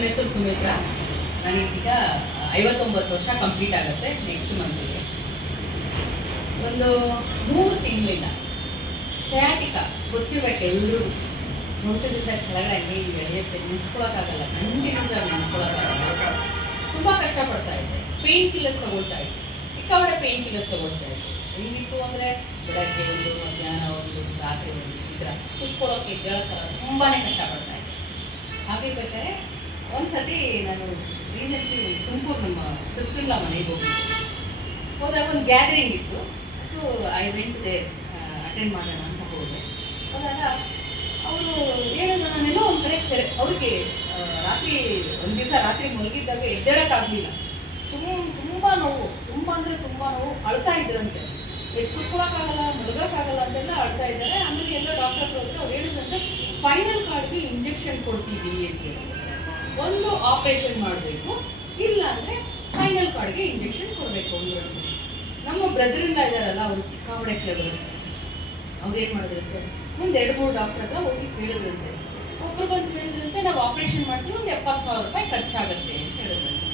ನನ್ನ ಹೆಸರು ಸುಮಿತ್ರಾ. ನನಗೀಗ 59 ವರ್ಷ ಕಂಪ್ಲೀಟ್ ಆಗುತ್ತೆ ನೆಕ್ಸ್ಟ್ ಮಂತ್ಗೆ. ಒಂದು 3 ತಿಂಗಳಿಂದ ಸಯಾಟಿಕಾ ಗೊತ್ತಿರಬೇಕು ಎಲ್ಲರೂ. ಸೊಂಟದಿಂದ ಕೆಳಗಡೆ ಎಳೆಯುತ್ತೆ, ನಿಂತ್ಕೊಳ್ಳೋಕ್ಕಾಗಲ್ಲ, ಕಂಟಿನ್ಯೂಸ್ ಆಗಿ ನಿಂತ್ಕೊಳ್ಳೋಕ್ಕಾಗಲ್ಲ. ತುಂಬ ಕಷ್ಟಪಡ್ತಾ ಇದ್ದೆ. ಪೇನ್ ಕಿಲ್ಲರ್ಸ್ ತಗೊಳ್ತಾ ಇದ್ದೆ, ಸಿಕ್ಕಾಪಟ್ಟೆ ಪೇನ್ ಕಿಲ್ಲರ್ಸ್ ತಗೊಳ್ತಾ ಇದ್ದೆ. ಹೆಂಗಿತ್ತು ಅಂದರೆ ಬೆಳಗ್ಗೆ ಒಂದು, ಮಧ್ಯಾಹ್ನ ಒಂದು, ರಾತ್ರಿ ಒಂದು, ಈ ಥರ ಕುತ್ಕೊಳ್ಳೋಕ್ಕೆ ಎದ್ದೇಳೋಕ್ಕಲ್ಲ, ತುಂಬಾ ಕಷ್ಟಪಡ್ತಾ ಇದ್ದೆ. ಹಾಗಿರ್ಬೇಕಾದ್ರೆ ಒಂದು ಸತಿ ನಾನು ರೀಸೆಂಟ್ಲಿ ತುಮಕೂರು ನಮ್ಮ ಸಿಸ್ಟರ್ನ ಮನೆಗೆ ಹೋದಾಗ ಒಂದು ಗ್ಯಾದರಿಂಗ್ ಇತ್ತು. So I went there, attend ಮಾಡೋಣ ಅಂತ ಹೋದಾಗ ಅವರು ಹೇಳಿದ್ರು, ನಾನೆಲ್ಲೋ ಒಂದು ಕಡೆ ಅವ್ರಿಗೆ ರಾತ್ರಿ ಒಂದು ದಿವಸ ರಾತ್ರಿ ಮಲಗಿದ್ದಾಗ ಎದ್ದೇಳೋಕ್ಕಾಗಲಿಲ್ಲ. ತುಂಬ ನೋವು, ತುಂಬ ಅಂದರೆ ತುಂಬ ನೋವು, ಅಳ್ತಾ ಇದ್ರಂತೆ. ಕುತ್ಕೊಳ್ಳೋಕ್ಕಾಗಲ್ಲ, ಮಲಗೋಕ್ಕಾಗಲ್ಲ ಅಂತೆಲ್ಲ ಅಳ್ತಾ ಇದ್ದಾರೆ. ಆಮೇಲೆ ಎಲ್ಲ ಡಾಕ್ಟರ್ ಹತ್ರ ಹೋದ್ರೆ ಅವ್ರು ಹೇಳಿದಂತೆ ಸ್ಪೈನಲ್ ಕಾರ್ಡ್ಗೆ ಇಂಜೆಕ್ಷನ್ ಕೊಡ್ತೀವಿ ಅಂತ ಹೇಳಿ, ಒಂದು ಆಪ್ರೇಷನ್ ಮಾಡಬೇಕು, ಇಲ್ಲ ಅಂದರೆ ಸ್ಪೈನಲ್ ಕಾರ್ಡ್ಗೆ ಇಂಜೆಕ್ಷನ್ ಕೊಡಬೇಕು ಅಂದರು. ನಮ್ಮ ಬ್ರದರಿಂದ ಇದ್ದಾರಲ್ಲ, ಅವರು ಸಿಕ್ಕಾಪಟ್ಟೆ ಕ್ಲೆವರ್. ಅವ್ರು ಏನು ಮಾಡಿದ್ರಂತೆ, ಒಂದು 2-3 ಡಾಕ್ಟರ್ ಹತ್ರ ಹೋಗಿ ಕೇಳಿದ್ರಂತೆ. ಒಬ್ರು ಬಂದು ಹೇಳಿದ್ರಂತೆ, ನಾವು ಆಪ್ರೇಷನ್ ಮಾಡ್ತೀವಿ, ಒಂದು 70,000 ರೂಪಾಯಿ ಖರ್ಚಾಗತ್ತೆ ಅಂತ ಹೇಳಿದ್ರಂತೆ.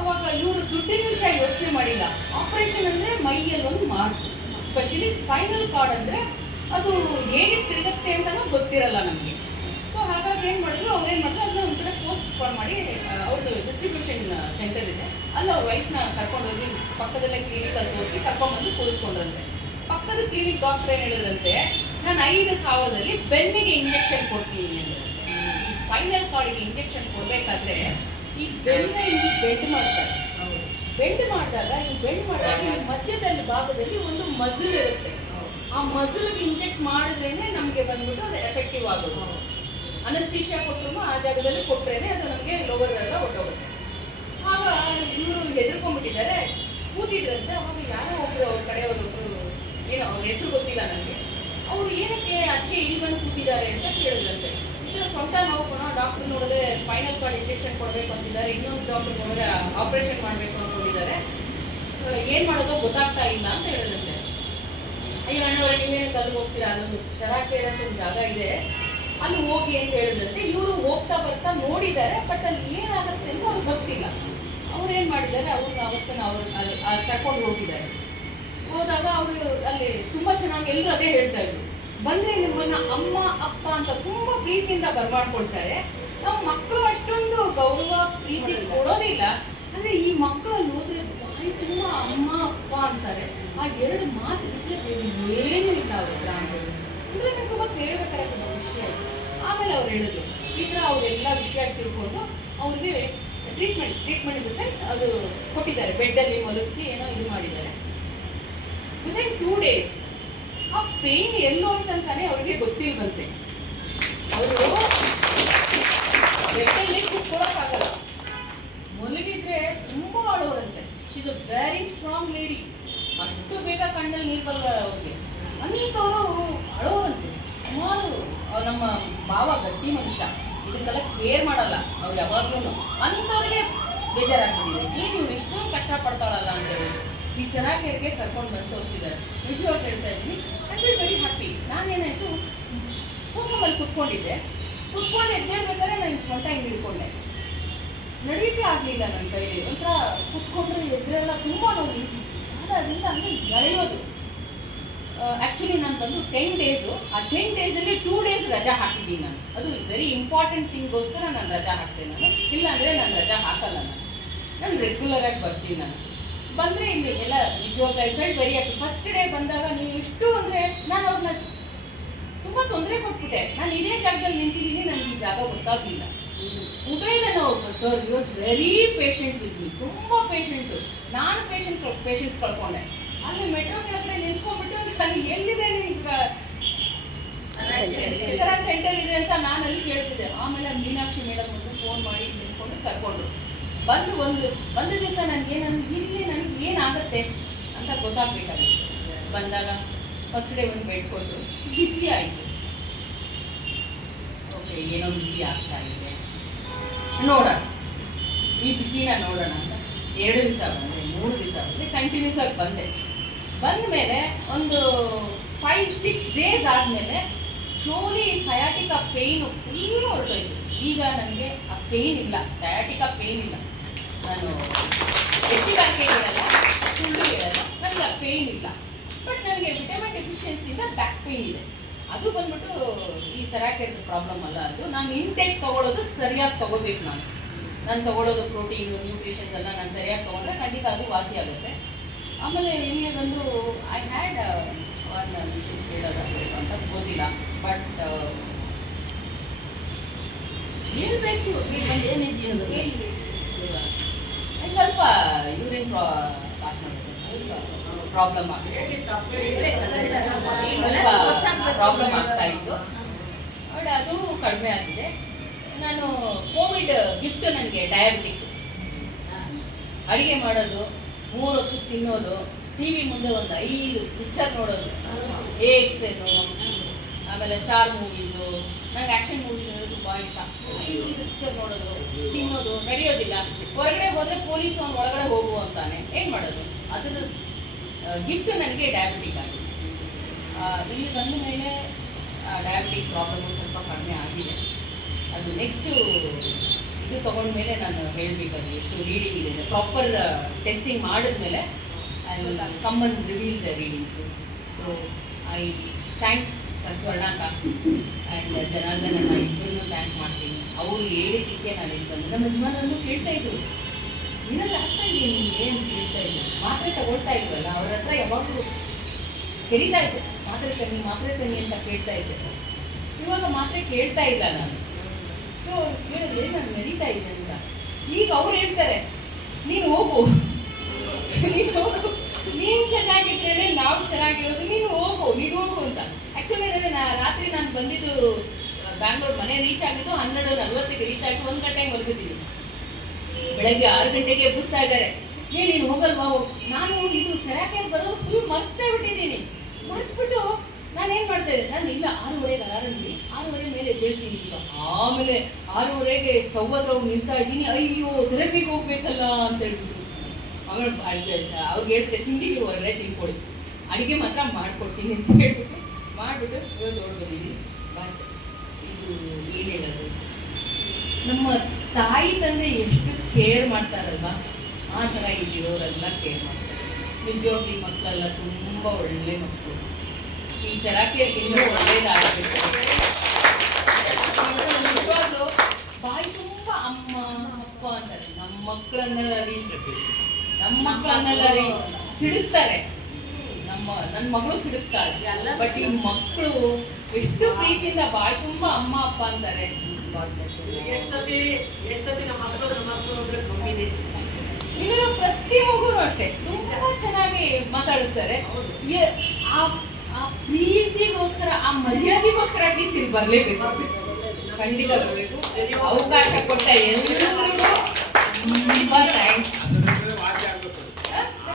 ಅವಾಗ ಇವರು ದುಡ್ಡಿನ ವಿಷಯ ಯೋಚನೆ ಮಾಡಿಲ್ಲ. ಆಪ್ರೇಷನ್ ಅಂದರೆ ಮೈಯಲ್ಲಿ ಒಂದು ಮಾರ್ಕ್, ಸ್ಪೆಷಲಿ ಸ್ಪೈನಲ್ ಕಾರ್ಡ್ ಅಂದರೆ ಅದು ಹೇಗೆ ತಿರುಗುತ್ತೆ ಅಂತಲೂ ಗೊತ್ತಿರಲ್ಲ ನಮಗೆ. ಸೊ ಹಾಗಾಗಿ ಏನು ಮಾಡಿದ್ರು, ಅವ್ರೇನು ಮಾಡಿದ್ರು, ಅದನ್ನ ಒಂದು ಕಡೆ ಪೋಸ್ಟ್ ಕಾಲ್ ಮಾಡಿ, ಅವ್ರದ್ದು ಡಿಸ್ಟ್ರಿಬ್ಯೂಷನ್ ಸೆಂಟರ್ ಇದೆ, ಅಲ್ಲಿ ಅವ್ರ ವೈಫ್ನ ಕರ್ಕೊಂಡೋಗಿ ಪಕ್ಕದಲ್ಲೇ ಕ್ಲಿನಿಕಲ್ಲಿ ತೋರಿಸಿ ಕರ್ಕೊಂಡ್ಬಂದು ಕೂರಿಸ್ಕೊಂಡ್ರಂತೆ. ಪಕ್ಕದ ಕ್ಲಿನಿಕ್ ಡಾಕ್ಟರ್ ಏನು ಹೇಳಿದ್ರಂತೆ, ನಾನು 5,000ದಲ್ಲಿ ಬೆನ್ನಿಗೆ ಇಂಜೆಕ್ಷನ್ ಕೊಡ್ತೀನಿ ಅಂದ್ರಂತೆ. ಈ ಸ್ಪೈನಲ್ ಕಾರ್ಡಿಗೆ ಇಂಜೆಕ್ಷನ್ ಕೊಡಬೇಕಾದ್ರೆ ಈ ಬೆನ್ನ ಇಲ್ಲಿ ಬೆಂಡ್ ಮಾಡ್ತಾರೆ. ಬೆಂಡ್ ಮಾಡಿದಾಗ ಈ ಮಧ್ಯದಲ್ಲಿ ಭಾಗದಲ್ಲಿ ಒಂದು ಮಸಲ್ ಇರುತ್ತೆ. ಆ ಮಸಲ್ಗೆ ಇಂಜೆಕ್ಟ್ ಮಾಡಿದ್ರೇನೆ ನಮಗೆ ಬಂದ್ಬಿಟ್ಟು ಅದು ಎಫೆಕ್ಟಿವ್ ಆಗೋದು. ಅನಸ್ತೀಶಿಯಾ ಕೊಟ್ಟರು ಆ ಜಾಗದಲ್ಲಿ ಕೊಟ್ಟರೇನೆ ಅದು ನಮಗೆ ಲೋವರ್ ಎಲ್ಲ ಹೊಟ್ಟೋಗುತ್ತೆ. ಆಗ ಇವರು ಹೆದರ್ಕೊಂಡ್ಬಿಟ್ಟಿದ್ದಾರೆ, ಕೂತಿದ್ರಂತೆ. ಅವಾಗ ಯಾರೋ ಒಬ್ರು ಅವ್ರ ಕಡೆಯವರೊಬ್ರು, ಏನೋ ಅವ್ರ ಹೆಸರು ಗೊತ್ತಿಲ್ಲ ನನಗೆ, ಅವರು ಏನಕ್ಕೆ ಅದಕ್ಕೆ ಇಲ್ಲಿ ಬಂದು ಕೂತಿದ್ದಾರೆ ಅಂತ ಕೇಳಿದ್ರಂತೆ. ಇದರ ಸೊಂಟ ನೋವು, ಡಾಕ್ಟರ್ ನೋಡಿದ್ರೆ ಸ್ಪೈನಲ್ ಕಾರ್ಡ್ ಇಂಜೆಕ್ಷನ್ ಕೊಡಬೇಕು ಅಂತಿದ್ದಾರೆ, ಇನ್ನೊಂದು ಡಾಕ್ಟರ್ ನೋಡಿದ್ರೆ ಆಪ್ರೇಷನ್ ಮಾಡಬೇಕು ಅಂದ್ಕೊಂಡಿದ್ದಾರೆ, ಏನು ಮಾಡೋದೋ ಗೊತ್ತಾಗ್ತಾ ಇಲ್ಲ ಅಂತ ಹೇಳಿದ್ರಂತೆ. ಅಯ್ಯೋ ಅಣ್ಣವ್ರೆ, ನೀವೇನಕ್ಕೆ ಅಲ್ಲಿಗೆ ಹೋಗ್ತೀರಾ, ಅಲ್ಲೊಂದು ಸರಾಕೆ ಅಂತ ಒಂದು ಜಾಗ ಇದೆ, ಅಲ್ಲಿ ಹೋಗಿ ಅಂತ ಹೇಳಿದಂತೆ. ಇವರು ಹೋಗ್ತಾ ಬರ್ತಾ ನೋಡಿದ್ದಾರೆ, ಬಟ್ ಅಲ್ಲಿ ಏನಾಗುತ್ತೆ ಅಂತ ಅವ್ರಿಗೆ ಗೊತ್ತಿಲ್ಲ. ಅವ್ರು ಏನು ಮಾಡಿದ್ದಾರೆ, ಅವ್ರನ್ನ ಅವತ್ತನ್ನು ಅಲ್ಲಿ ಕರ್ಕೊಂಡು ಹೋಗಿದ್ದಾರೆ. ಹೋದಾಗ ಅವರು ಅಲ್ಲಿ ತುಂಬ ಚೆನ್ನಾಗಿ ಎಲ್ಲರೂ ಅದೇ ಹೇಳ್ತಾ ಇದ್ರು, ಬಂದರೆ ನಿಮ್ಮನ್ನ ಅಮ್ಮ ಅಪ್ಪ ಅಂತ ತುಂಬ ಪ್ರೀತಿಯಿಂದ ಬರ್ಮಾಡ್ಕೊಳ್ತಾರೆ. ನಮ್ಮ ಮಕ್ಕಳು ಅಷ್ಟೊಂದು ಗೌರವ ಪ್ರೀತಿ ಕೊಡೋದಿಲ್ಲ, ಅಂದರೆ ಈ ಮಕ್ಕಳಲ್ಲಿ ಹೋದ್ರೆ ಬಾಯಿ ತುಂಬ ಅಮ್ಮ ಅಪ್ಪ ಅಂತಾರೆ. ಆ 2 ಮಾತು ಬಿಟ್ಟರೆ ಬೇರೆ ಏನೂ ಇಲ್ಲ ಅವ್ರ ಹತ್ರ ಅಂಬೋದು. ಅಂದರೆ ನನಗೆ ತುಂಬ ಕೇಳಬೇಕಾದ್ರೆ ತುಂಬ ಖುಷಿ ಆಯಿತು. ಆಮೇಲೆ ಅವ್ರು ಹೇಳಿದ್ರು, ಈ ಥರ ಅವರೆಲ್ಲ ವಿಷಯ ತಿಳ್ಕೊಂಡು ಅವ್ರಿಗೆ ಟ್ರೀಟ್ಮೆಂಟ್ ಇನ್ ದ ಸೆನ್ಸ್ ಅದು ಕೊಟ್ಟಿದ್ದಾರೆ, ಬೆಡ್ಡಲ್ಲಿ ಮಲಗಿಸಿ ಏನೋ ಇದು ಮಾಡಿದ್ದಾರೆ. ವಿದಿನ್ 2 days ಆ ಪೇಯ್ನ್ ಎಲ್ಲೋಯ್ತಂತಾನೆ ಅವ್ರಿಗೆ ಗೊತ್ತಿಲ್ವಂತೆ. ಅವರು ಬೆಡ್ಡಲ್ಲಿ ಕೂತ್ಕೊಳ್ಳೋಕ್ಕಾಗಲ್ಲ, ಮಲಗಿದ್ರೆ ತುಂಬ ಅಳೋರಂತೆ. She is a very strong lady. ಅಷ್ಟು ಬೇಗ ಕಣ್ಣಲ್ಲಿ ನೀರು ಬರಲ್ಲ ಅವ್ರಿಗೆ. ಅಂಥವರು ಅಳೋರಂತೆ ಸುಮಾರು. ನಮ್ಮ ಭಾವ ಗಟ್ಟಿ ಮನುಷ್ಯ, ಇದಕ್ಕೆಲ್ಲ ಕೇರ್ ಮಾಡಲ್ಲ ಅವ್ರು ಯಾವಾಗ್ಲೂ. ಅಂಥವ್ರಿಗೆ ಬೇಜಾರಾಗ್ಬಿಟ್ಟಿದೆ, ಏನು ಇವ್ರು ಇಷ್ಟೊಂದು ಕಷ್ಟಪಡ್ತಾಳಲ್ಲ ಅಂತೇಳಿ ಈ ಸರಾಕೆರೆಗೆ ಕರ್ಕೊಂಡು ಬಂದು ತೋರಿಸಿದ್ದಾರೆ. ನಿಜವಾಗಿ ಹೇಳ್ತಾ ಇದ್ದೀನಿ, ಐ ಫೀಲ್ ವೆರಿ ಹ್ಯಾಪಿ. ನಾನೇನಾಯಿತು, ಸೋಫಾ ಮೇಲೆ ಕುತ್ಕೊಂಡು ಎದ್ದೇಳ್ಬೇಕಾದ್ರೆ ನಾನು ಸೊಂಟ ಹಿಂಗೆ ಹಿಡ್ಕೊಂಡೆ, ನಡೆಯೋಕ್ಕೆ ಆಗಲಿಲ್ಲ ನನ್ನ ಕೈಲಿ. ಒಂಥರ ಕುತ್ಕೊಂಡ್ರೆ ಎದ್ರೆಲ್ಲ ತುಂಬ ನೋವು, ಅದರಿಂದ ಅಂದರೆ ಎಳೆಯೋದು. ಆ್ಯಕ್ಚುಲಿ ನಾನು ಬಂದು 10 days, ಆ 10 daysಲ್ಲಿ 2 days ರಜಾ ಹಾಕಿದ್ದೀನಿ ನಾನು. ಅದು ವೆರಿ ಇಂಪಾರ್ಟೆಂಟ್ ಥಿಂಗ್ಗೋಸ್ಕರ ನಾನು ರಜಾ ಹಾಕ್ತೇನೆ. ನಾನು ಇಲ್ಲಾಂದರೆ ನಾನು ರಜಾ ಹಾಕಲ್ಲ. ನಾನು ರೆಗ್ಯುಲರಾಗಿ ಬರ್ತೀನಿ. ನಾನು ಬಂದರೆ ಇಲ್ಲಿ ಎಲ್ಲ ನಿಜವಾಗ I felt very happy. First day ಬಂದಾಗ ನೀವು ಎಷ್ಟು ಅಂದರೆ ನಾನು ಅವ್ರನ್ನ ತುಂಬ ತೊಂದರೆ ಕೊಟ್ಬಿಟ್ಟೆ. ನಾನು ಇದೇ ಜಾಗದಲ್ಲಿ ನಿಂತಿದ್ದೀನಿ, ನನಗೆ ಈ ಜಾಗ ಗೊತ್ತಾಗಲಿಲ್ಲ. ಉಪೇದನ ಒಬ್ಬ sir, you was very patient with me, ತುಂಬ ಪೇಷೆಂಟು. ನಾನು ಪೇಷೆಂಟ್ಸ್ ಕಳ್ಕೊಂಡೆ. ಅಲ್ಲಿ ಮೆಟ್ರೋ ಕೆಳಗಡೆ ನಿಂತ್ಕೊಂಡ್ಬಿಟ್ಟು ನಾನು ಎಲ್ಲಿದೆ ನಿಮ್ಗೆ ಸೆಂಟರ್ ಇದೆ ಅಂತ ನಾನು ಅಲ್ಲಿ ಕೇಳ್ತಿದ್ದೆ. ಆಮೇಲೆ ಮೀನಾಕ್ಷಿ ಮೇಡಮ್ ಒಂದು ಫೋನ್ ಮಾಡಿ ನಿಂತ್ಕೊಂಡು ಕರ್ಕೊಂಡ್ರು. ಒಂದು ದಿವಸ ಇಲ್ಲಿ ನನಗೆ ಏನಾಗುತ್ತೆ ಅಂತ ಗೊತ್ತಾಗಬೇಕಾಗಿತ್ತು. ಬಂದಾಗ ಫಸ್ಟ್ ಡೇ ಒಂದು ಬೆಡ್ ಕೊಟ್ಟರು, ಬಿಸಿ ಆಯಿತು. ಓಕೆ, ಏನೋ ಬಿಸಿ ಆಗ್ತಾ ಇದೆ, ನೋಡೋಣ ಈ ಬಿಸಿನ ನೋಡೋಣ ಅಂತ 2 ದಿವಸ ಬಂದೆ, 3 ದಿವಸ ಬಂದೆ, ಕಂಟಿನ್ಯೂಸ್ ಆಗಿ ಬಂದ ಮೇಲೆ ಒಂದು 5-6 days ಆದಮೇಲೆ ಸ್ಲೋಲಿ ಸಯಾಟಿಕಾ ಪೇಯ್ನು ಫುಲ್ಲು ಹೊರಟೋಯ್ತು. ಈಗ ನನಗೆ ಆ ಪೇಯ್ನ್ ಇಲ್ಲ, ಸಯಾಟಿಕಾ ಪೇಯ್ನ್ ಇಲ್ಲ. ನಾನು ಹೆಚ್ಚಿಗೆ ಹೇಳಲ್ಲ, ಸುಳ್ಳು ಹೇಳಲ್ಲ, ನನಗೆ ಪೇಯ್ನ್ ಇಲ್ಲ. ಬಟ್ ನನಗೆ ವಿಟಮಿನ್ ಡೆಫಿಷಿಯನ್ಸಿಯಿಂದ ಬ್ಯಾಕ್ ಪೇಯ್ನ್ ಇದೆ. ಅದು ಬಂದ್ಬಿಟ್ಟು ಈ ಸೆರಾಕೆರ್ದು ಪ್ರಾಬ್ಲಮ್ ಅಲ್ಲ. ಅದು ನಾನು ಇಂಟೇಕ್ ತೊಗೊಳೋದು ಸರಿಯಾಗಿ ತೊಗೋಬೇಕು. ನಾನು ತೊಗೊಳೋದು ಪ್ರೋಟೀನು ನ್ಯೂಟ್ರಿಷನ್ಸ್ ಎಲ್ಲ ನಾನು ಸರಿಯಾಗಿ ತೊಗೊಂಡ್ರೆ ಖಂಡಿತ ಅದು ವಾಸಿ ಆಗುತ್ತೆ. ಆಮೇಲೆ ಇಲ್ಲಿ ಬಂದು ಐ ಹ್ಯಾಡ್ ಒನ್ ವಿಷಯ ಹೇಳೋದಾಗಬೇಕು ಅಂತ ಗೊತ್ತಿಲ್ಲ. ಬಟ್ ಹೇಳ್ಬೇಕು ಏನಿದೆಯೋ ಸ್ವಲ್ಪ ಯೂರಿನ್ ಪಾಸ್ ಮಾಡೋದು ಸ್ವಲ್ಪ ಪ್ರಾಬ್ಲಮ್ ಆಗುತ್ತೆ, ಸ್ವಲ್ಪ ಪ್ರಾಬ್ಲಮ್ ಆಗ್ತಾ ಇತ್ತು. ಬಟ್ ಅದು ಕಡಿಮೆ ಆಗಿದೆ. ನಾನು ಕೋವಿಡ್ ಗಿಫ್ಟ್ ನನಗೆ ಡಯಾಬಿಟಿಕ್. ಅಡುಗೆ ಮಾಡೋದು, 3 ಹೊತ್ತು ತಿನ್ನೋದು, ಟಿ ವಿ ಮುಂದೆ ಒಂದು 5 ಪಿಕ್ಚರ್ ನೋಡೋದು, AXN, ಆಮೇಲೆ ಸ್ಟಾರ್ ಮೂವೀಸು. ನನಗೆ ಆ್ಯಕ್ಷನ್ ಮೂವೀಸ್ ಅಂದರೆ ತುಂಬ ಇಷ್ಟ. 5 ಪಿಕ್ಚರ್ ನೋಡೋದು, ತಿನ್ನೋದು, ನಡೆಯೋದಿಲ್ಲ. ಹೊರಗಡೆ ಹೋದರೆ ಪೊಲೀಸ್ ಅವ್ನು ಒಳಗಡೆ ಹೋಗು ಅಂತಾನೆ. ಏನು ಮಾಡೋದು? ಅದ್ರ ಗಿಫ್ಟ್ ನನಗೆ ಡಯಾಬಿಟಿಕ್ ಆಗಿದೆ. ಇಲ್ಲಿ ಬಂದ ಮೇಲೆ ಡಯಾಬಿಟಿಕ್ ಪ್ರಾಬ್ಲಮ್ಮು ಸ್ವಲ್ಪ ಕಡಿಮೆ ಆಗಿದೆ. ಅದು ನೆಕ್ಸ್ಟು ಇದು ತೊಗೊಂಡ್ಮೇಲೆ ನಾನು ಹೇಳಬೇಕಾಗಿ ಎಷ್ಟು ರೀಡಿಂಗ್ ಇದೆ ಪ್ರಾಪರ್ ಟೆಸ್ಟಿಂಗ್ ಮಾಡಿದ್ಮೇಲೆ I will come and reveal the ರೀಡಿಂಗ್ಸು. ಸೊ ಐ ಥ್ಯಾಂಕ್ ಸ್ವರ್ಣಾಕ ಆ್ಯಂಡ್ ಜನಾರ್ದನನ್ನ ಇಬ್ಬರನ್ನೂ ಥ್ಯಾಂಕ್ ಮಾಡ್ತೀನಿ. ಅವರು ಹೇಳಿದ್ದಕ್ಕೆ ನಾನು ಇಲ್ಲಿ ಬಂದೆ. ನಮ್ಮ ಯಜಮಾನರನ್ನು ಕೇಳ್ತಾ ಇದ್ರು, ಏನಾದ್ರು ಆಗ್ತಾ ಇದೆ ನಿಮಗೆ ಅಂತ ಕೇಳ್ತಾ ಇದ್ರು. ಮಾತ್ರೆ ತಗೊಳ್ತಾ ಇದ್ವಲ್ಲ, ಅವ್ರ ಹತ್ರ ಯಾವಾಗಲೂ ಕೆರೀತಾ ಇದ್ದೆ, ಮಾತ್ರೆ ತನ್ನಿ ಅಂತ ಕೇಳ್ತಾ ಇದ್ದೆ. ಇವಾಗ ಮಾತ್ರೆ ಕೇಳ್ತಾ ಇಲ್ಲ ನಾನು. ಸೊ ಹೇಳಿದ್ರೆ ನಾನು ನಡೀತಾ ಇದೆ ಅಂತ. ಈಗ ಅವ್ರು ಹೇಳ್ತಾರೆ, ನೀನು ಹೋಗು, ನೀನು ಚೆನ್ನಾಗಿದ್ರೇ ನಾವು ಚೆನ್ನಾಗಿರೋದು, ನೀನು ಹೋಗು ಅಂತ. ಆ್ಯಕ್ಚುಲಿ ರಾತ್ರಿ ನಾನು ಬಂದಿದ್ದು ಬ್ಯಾಂಗ್ಳೂರ್, ಮನೆ ರೀಚ್ ಆಗಿದ್ದು 12:40 ರೀಚ್ ಆಗಿ 1 ಗಂಟೆಗೆ ಮಲಗಿದ್ದೀನಿ. ಬೆಳಗ್ಗೆ 6 ಗಂಟೆಗೆ ಎಬ್ಬಿಸ್ತಾ ಇದ್ದಾರೆ, ನೀನು ಹೋಗಲ್ವಾ? ನಾನು ಇದು ಸೆರಾಕೆರ್ ಬರೋದು ಫುಲ್ ಮರ್ತೇ ಬಿಟ್ಟಿದ್ದೀನಿ. ಮರೆತುಬಿಟ್ಟು ನಾನೇನು ಮಾಡ್ತಾ ಇದ್ದೆ, ನಾನು ಇಲ್ಲ 6:30 ಅಲಾರಂ ಇಡಿ, 6:30 ಮೇಲೆ ಎದ್ದೇಳ್ತೀನಿ ಅಂತ. ಆಮೇಲೆ 6:30 ಸ್ಟವ್ ಹತ್ರ ಹೋಗಿ ನಿಲ್ತಾ ಇದ್ದೀನಿ. ಅಯ್ಯೋ ಥೆರಪಿಗೆ ಹೋಗ್ಬೇಕಲ್ಲ ಅಂತ ಹೇಳ್ಬಿಟ್ಟು ಆಮೇಲೆ ಅವ್ರಿಗೆ ಹೇಳ್ಬಿಟ್ಟೆ, ತಿಂಡಿಗೆ ಹೊರಗಡೆ ತಿನ್ಕೊಳ್ಳಿ, ಅಡುಗೆ ಮಾತ್ರ ಮಾಡಿಕೊಡ್ತೀನಿ ಅಂತ ಹೇಳ್ಬಿಟ್ಟು ಮಾಡಿಬಿಟ್ಟು ಇವತ್ತು ಹೊರಡು ಬಂದಿದ್ದೀನಿ. ಬಟ್ ಇದು ಏನು ಹೇಳೋದು, ನಮ್ಮ ತಾಯಿ ತಂದೆ ಎಷ್ಟು ಕೇರ್ ಮಾಡ್ತಾರಲ್ವ, ಆ ಥರ ಇಲ್ಲಿರೋರೆಲ್ಲ ಕೇರ್ ಮಾಡ್ತಾರೆ. ನಿಜವಾಗ್ಲಿ ಮಕ್ಕಳೆಲ್ಲ ತುಂಬ ಒಳ್ಳೆ ಮಕ್ಕಳು. ಈ ಸೆರಾಕೆರ್ಗೆ ಇನ್ನೂ ಒಳ್ಳೇದಾಗಬೇಕು. ನಿಜವಾಗ್ಲೂ ಬಾಯಿ ತುಂಬ ಅಮ್ಮ ಅಪ್ಪ ಅಂತಾರೆ. ನಮ್ಮ ಮಕ್ಕಳನ್ನೆಲ್ಲ ರೀ ಸಿಡುತ್ತಾರೆ. ನನ್ನ ಮಗಳು ಸಿಡುತ್ತಾರೆ. ಬಟ್ ಈ ಮಕ್ಕಳು ಎಷ್ಟು ಪ್ರೀತಿಯಿಂದ ಬಾಯಿ ತುಂಬ ಅಮ್ಮ ಅಪ್ಪ ಅಂತಾರೆ. ಇಲ್ಲಿರೋ ಪ್ರತಿ ಮಗುನು ಅಷ್ಟೇ ತುಂಬ ಚೆನ್ನಾಗಿ ಮಾತಾಡಿಸ್ತಾರೆ. ಆ ಪ್ರೀತಿಗೋಸ್ಕರ, ಆ ಮರ್ಯಾದೆಗೋಸ್ಕರ ಅಟ್ಲೀಸ್ಟ್ ಇಲ್ಲಿ ಬರಲೇಬೇಕು, ಖಂಡಿತ ಬರಬೇಕು. ಅವಕಾಶ ಕೊಟ್ಟ ಎಲ್ಲರಿಗೂ